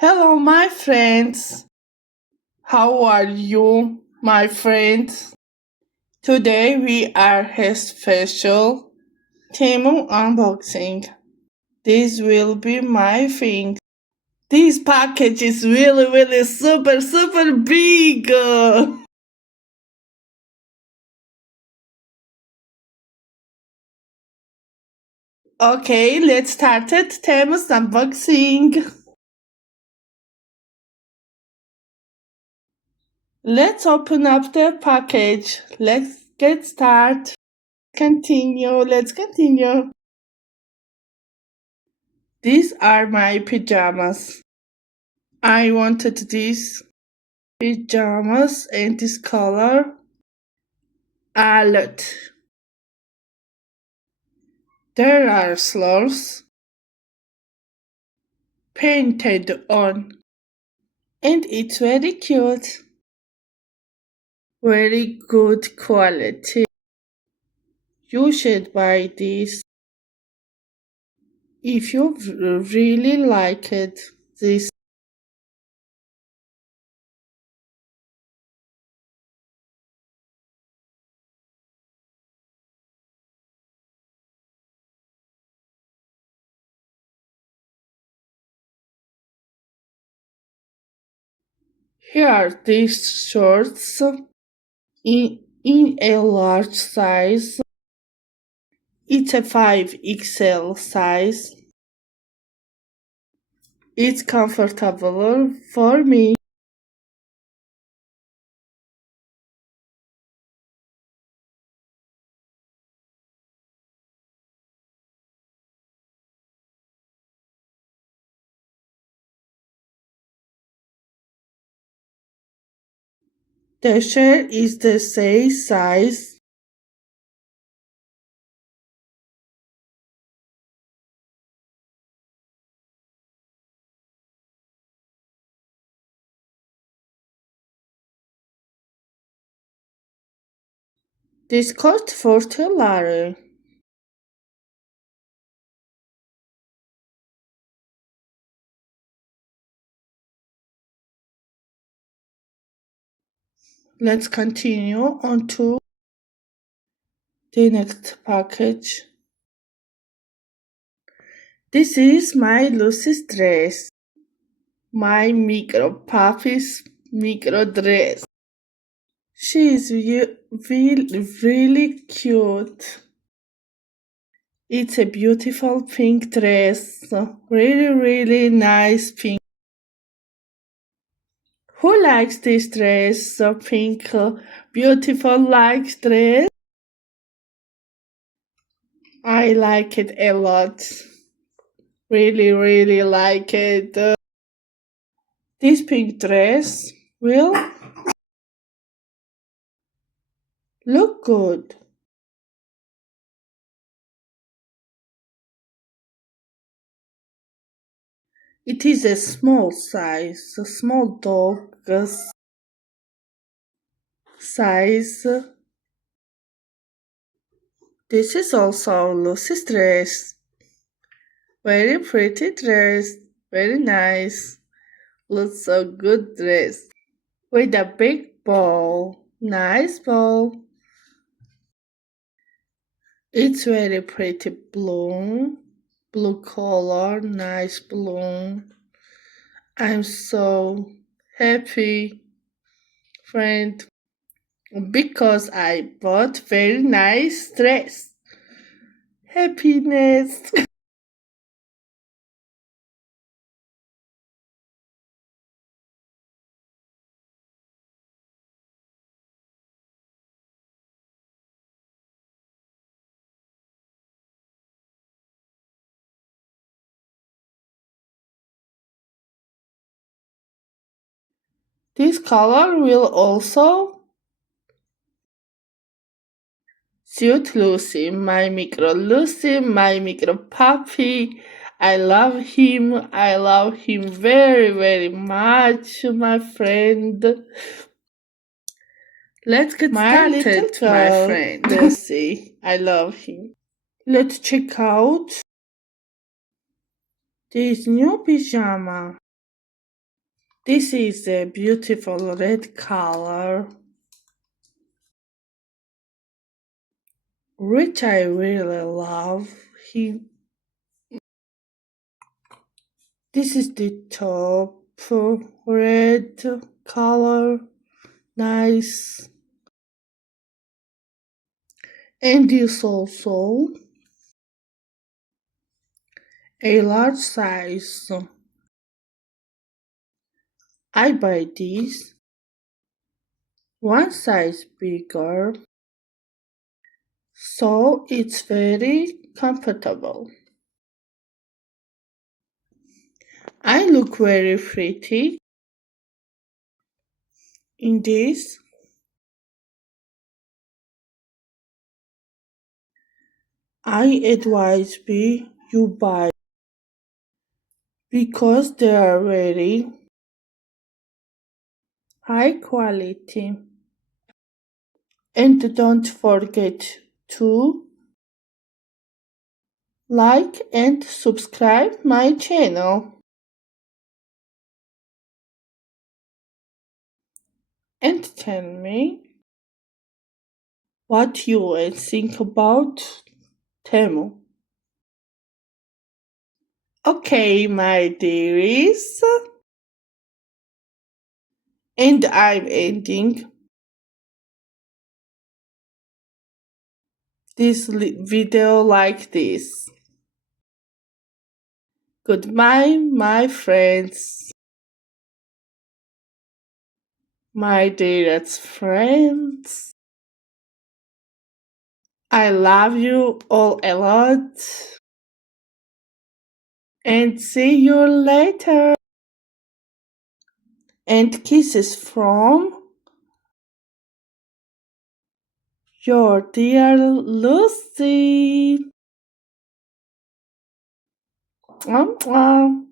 Hello, my friends. How are you, my friends? Today we are a special Temu unboxing. This will be my thing. This package is really super big. Okay, let's start it. Temu's unboxing. Let's open up the package. Let's get started. Let's continue. These are my pajamas. I wanted these pajamas and this color a lot. There are slurs painted on, and it's very cute. Very good quality. You should buy this if you really like it. This here are these shorts in a large size. It's a 5XL size. It's comfortable for me. The shirt is the same size. This cost $40. Let's continue on to the next package. This is my Lucy's dress. My micro puppy's micro dress. She is really cute. It's a beautiful pink dress. Really nice pink. Who likes this dress? So pink, beautiful like dress. I like it a lot. Really like it. This pink dress will look good. It is a small size, a small dog size. This is also Lucy's dress. Very pretty dress. Very nice. Looks so good dress. With a big bow. Nice bow. It's very pretty blue. Blue color. Nice blue. I'm so happy, friend, because I bought very nice dress. Happiness. This color will also suit Lucy, my micro puppy. I love him. I love him very much, my friend. Let's get started, my friend. Lucy, I love him. Let's check out this new pyjama. This is a beautiful red color, which I really love. This is the top red color, nice. And this also a large size. I buy this one size bigger, so it's very comfortable. I look very pretty in this. I advise you buy because they are very high quality. And don't forget to like and subscribe my channel. And tell me what you think about Temu. Okay, my dearies, and I'm ending this video like this. Goodbye, my friends, my dearest friends. I love you all a lot. And see you later. And kisses from your dear Lucy. Mwah, mwah.